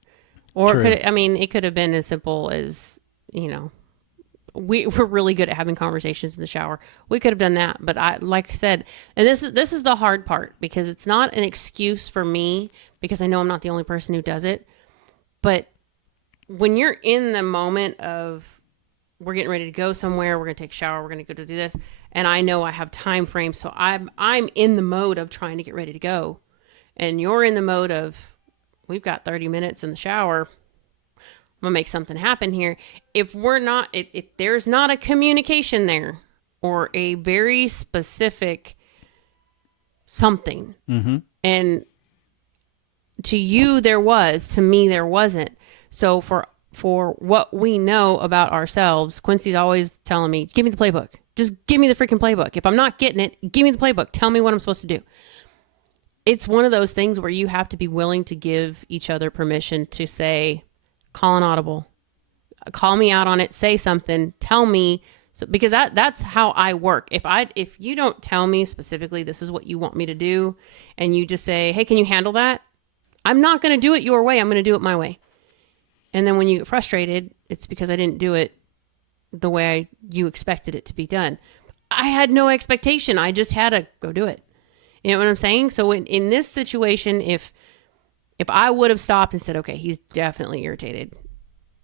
Or it could have been as simple as, we're really good at having conversations in the shower. We could have done that. But like I said, and this is the hard part, because it's not an excuse for me, because I know I'm not the only person who does it. But when you're in the moment of, we're getting ready to go somewhere, we're going to take a shower, we're going to go to do this, and I know I have time frames, so I'm in the mode of trying to get ready to go, and you're in the mode of, we've got 30 minutes in the shower, I'm going to make something happen here. If there's not a communication there, or a very specific something, mm-hmm. and to you there was, to me there wasn't. So for what we know about ourselves, Quincy's always telling me, give me the playbook. Just give me the freaking playbook. If I'm not getting it, give me the playbook. Tell me what I'm supposed to do. It's one of those things where you have to be willing to give each other permission to say, call an audible. Call me out on it. Say something. Tell me. So, because that's how I work. If you don't tell me specifically, this is what you want me to do, and you just say, hey, can you handle that? I'm not going to do it your way. I'm going to do it my way. And then when you get frustrated, it's because I didn't do it the way you expected it to be done. I had no expectation. I just had to go do it. You know what I'm saying? So in this situation, if I would have stopped and said, okay, he's definitely irritated,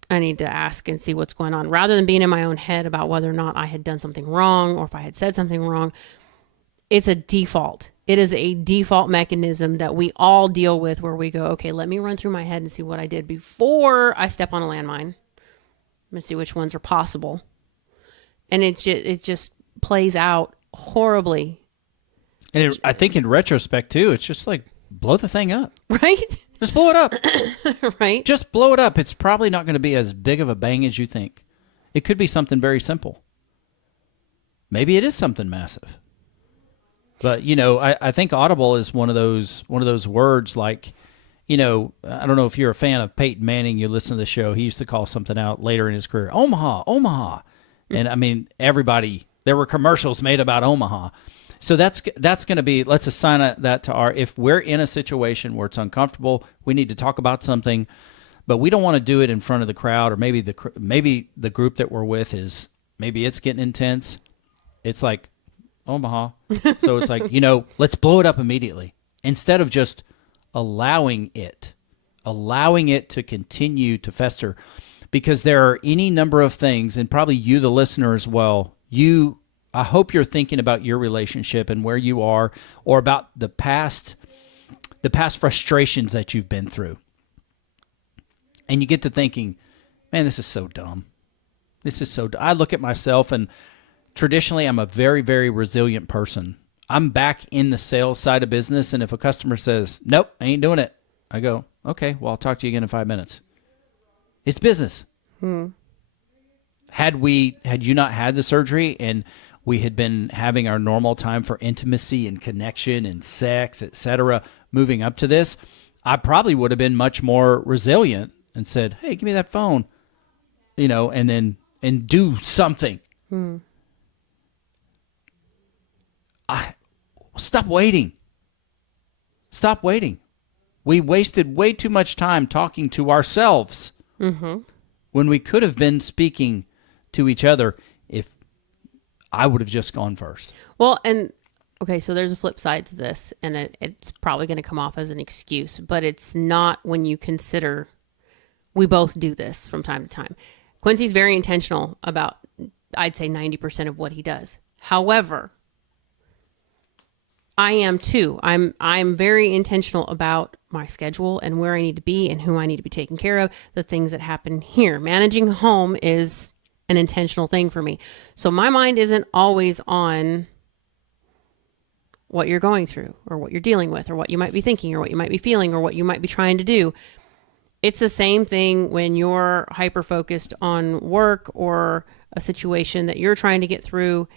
I need to ask and see what's going on, rather than being in my own head about whether or not I had done something wrong, or if I had said something wrong, it's a default. It is a default mechanism that we all deal with, where we go, okay, let me run through my head and see what I did before I step on a landmine. Let me see which ones are possible. And it just plays out horribly. And I think in retrospect too, it's just like, blow the thing up. Right? Just blow it up. Right? Just blow it up. It's probably not going to be as big of a bang as you think. It could be something very simple. Maybe it is something massive. But, I think audible is one of those words, like, I don't know if you're a fan of Peyton Manning, you listen to the show, he used to call something out later in his career, Omaha. And I mean, there were commercials made about Omaha. So that's going to be, let's assign that to if we're in a situation where it's uncomfortable, we need to talk about something, but we don't want to do it in front of the crowd, or maybe the group that we're with maybe it's getting intense. It's like, Omaha. So it's like, let's blow it up immediately, instead of just allowing it to continue to fester, because there are any number of things, and probably you, the listener, as well. I hope you're thinking about your relationship and where you are, or about the past frustrations that you've been through. And you get to thinking, man, this is so dumb. I look at myself, and traditionally, I'm a very, very resilient person. I'm back in the sales side of business, and if a customer says, nope, I ain't doing it, I go, okay, well, I'll talk to you again in 5 minutes. It's business. Had you not had the surgery and we had been having our normal time for intimacy and connection and sex, etc., moving up to this, I probably would have been much more resilient and said, "Hey, give me that phone," and do something. Stop waiting. Stop waiting. We wasted way too much time talking to ourselves when we could have been speaking to each other if I would have just gone first. Well, and okay, so there's a flip side to this, and it's probably going to come off as an excuse, but it's not when you consider we both do this from time to time. Quincy's very intentional about, I'd say, 90% of what he does. However, I am too. I'm very intentional about my schedule and where I need to be and who I need to be taking care of, the things that happen here. Managing home is an intentional thing for me. So my mind isn't always on what you're going through or what you're dealing with or what you might be thinking or what you might be feeling or what you might be trying to do. It's the same thing when you're hyper-focused on work or a situation that you're trying to get through,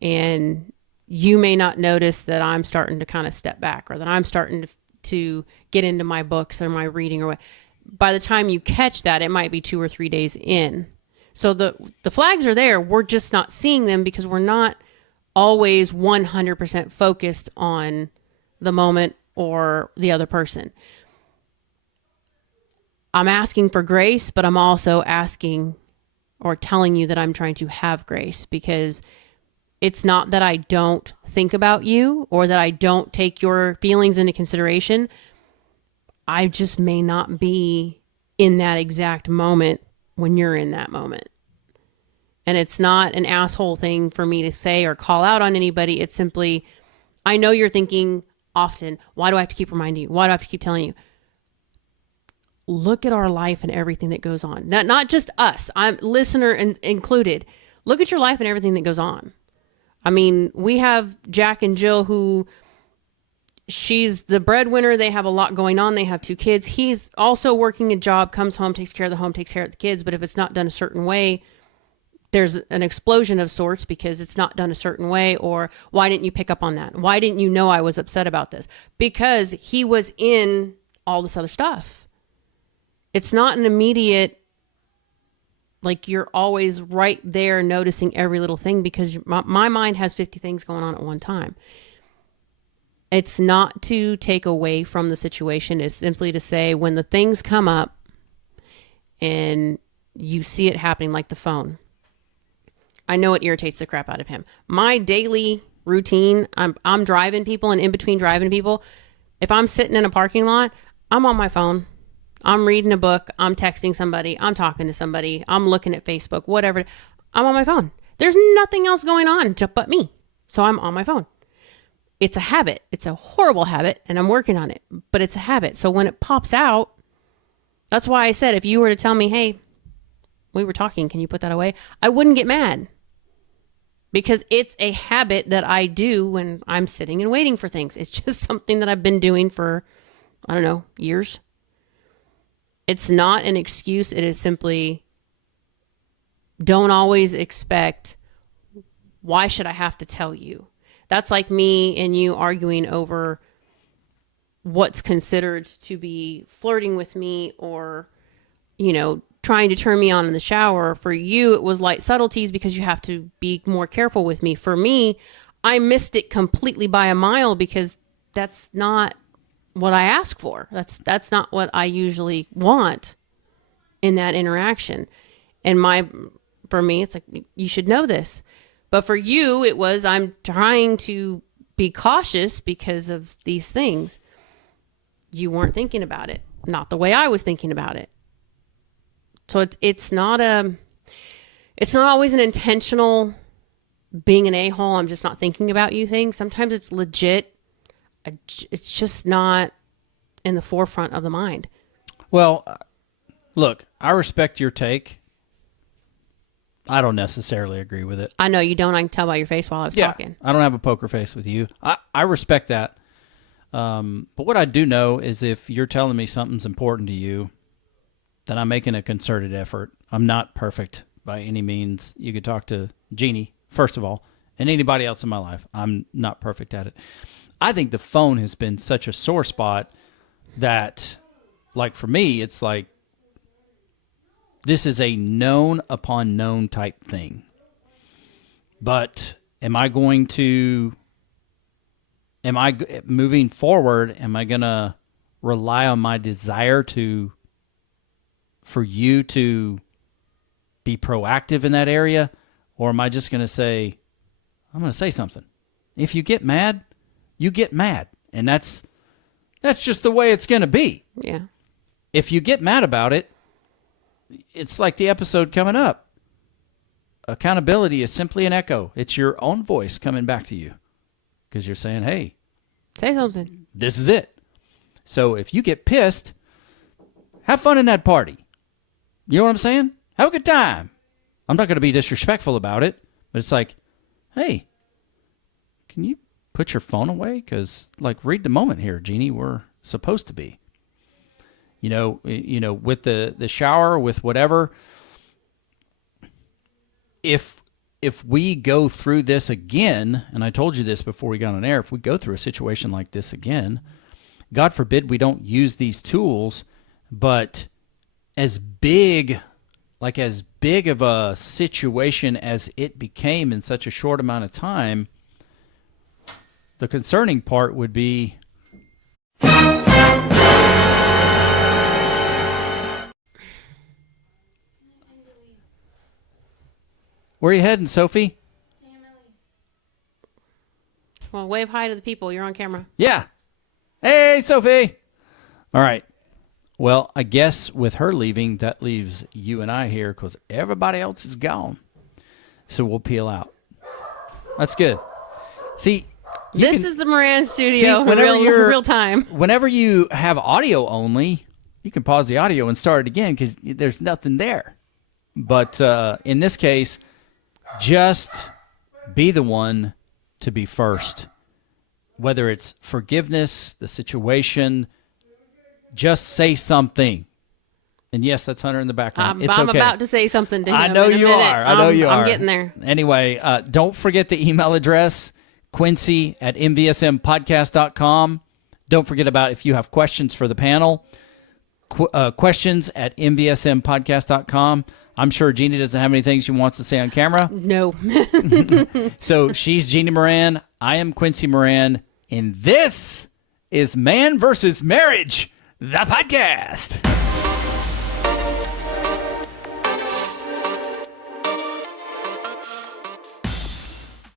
and you may not notice that I'm starting to kind of step back or that I'm starting to get into my books or my reading or what. By the time you catch that, it might be 2 or 3 days in. So the flags are there. We're just not seeing them because we're not always 100% focused on the moment or the other person. I'm asking for grace, but I'm also asking or telling you that I'm trying to have grace, because it's not that I don't think about you or that I don't take your feelings into consideration. I just may not be in that exact moment when you're in that moment. And it's not an asshole thing for me to say or call out on anybody. It's simply, I know you're thinking often, why do I have to keep reminding you? Why do I have to keep telling you? Look at our life and everything that goes on. Not just us, I'm listener included. Look at your life and everything that goes on. I mean, we have Jack and Jill, who she's the breadwinner. They have a lot going on. They have 2 kids. He's also working a job, comes home, takes care of the home, takes care of the kids. But if it's not done a certain way, there's an explosion of sorts because it's not done a certain way. Or why didn't you pick up on that? Why didn't you know I was upset about this? Because he was in all this other stuff. It's not an immediate, like you're always right there noticing every little thing, because my mind has 50 things going on at one time. It's not to take away from the situation. It's simply to say when the things come up and you see it happening, like the phone, I know it irritates the crap out of him. My daily routine, I'm driving people, and in between driving people, if I'm sitting in a parking lot, I'm on my phone. I'm reading a book. I'm texting somebody. I'm talking to somebody. I'm looking at Facebook, whatever. I'm on my phone. There's nothing else going on but me. So I'm on my phone. It's a habit. It's a horrible habit, and I'm working on it, but it's a habit. So when it pops out, that's why I said, if you were to tell me, hey, we were talking, can you put that away? I wouldn't get mad, because it's a habit that I do when I'm sitting and waiting for things. It's just something that I've been doing for, I don't know, years. It's not an excuse. It is simply, don't always expect, why should I have to tell you? That's like me and you arguing over what's considered to be flirting with me or, trying to turn me on in the shower. For you, it was light subtleties because you have to be more careful with me. For me, I missed it completely by a mile because that's not what I ask for. That's not what I usually want in that interaction. And for me, it's like, you should know this. But for you, it was, I'm trying to be cautious because of these things. You weren't thinking about it, not the way I was thinking about it. So it's not always an intentional being an a-hole, I'm just not thinking about you thing. Sometimes it's legit. It's just not in the forefront of the mind. Well, look, I respect your take. I don't necessarily agree with it. I know you don't. I can tell by your face while I was talking. I don't have a poker face with you. I respect that. But what I do know is if you're telling me something's important to you, then I'm making a concerted effort. I'm not perfect by any means. You could talk to Jeannie, first of all, and anybody else in my life. I'm not perfect at it. I think the phone has been such a sore spot that, like, for me, it's like this is a known upon known type thing. But am I moving forward, am I going to rely on my desire for you to be proactive in that area? Or am I just going to say, I'm going to say something. If you get mad, you get mad. And that's just the way it's going to be. Yeah. If you get mad about it, it's like the episode coming up. Accountability is simply an echo. It's your own voice coming back to you because you're saying, hey, say something. This is it. So if you get pissed, have fun in that party. You know what I'm saying? Have a good time. I'm not going to be disrespectful about it, but it's like, hey, can you put your phone away? Because, like, read the moment here, Jeannie. We're supposed to be. You know, with the shower, with whatever. If we go through this again, and I told you this before we got on air, if we go through a situation like this again, God forbid we don't use these tools, but as big of a situation as it became in such a short amount of time, the concerning part would be where are you heading, Sophie? Well, wave hi to the people. You're on camera. Yeah. Hey, Sophie. All right. Well, I guess with her leaving, that leaves you and I here because everybody else is gone. So we'll peel out. That's good. See, This is the Moran studio. See, real time. Whenever you have audio only, you can pause the audio and start it again because there's nothing there. But in this case, just be the one to be first. Whether it's forgiveness, the situation, just say something. And yes, that's Hunter in the background. I'm about to say something to him. I know in a you minute. are. I know you are. I'm getting there. Anyway, don't forget the email address, Quincy@MVSMpodcast.com. Don't forget about if you have questions for the panel, questions@MVSMpodcast.com. I'm sure Jeannie doesn't have any things she wants to say on camera. No. So she's Jeannie Moran. I am Quincy Moran. And this is Man vs. Marriage, the podcast.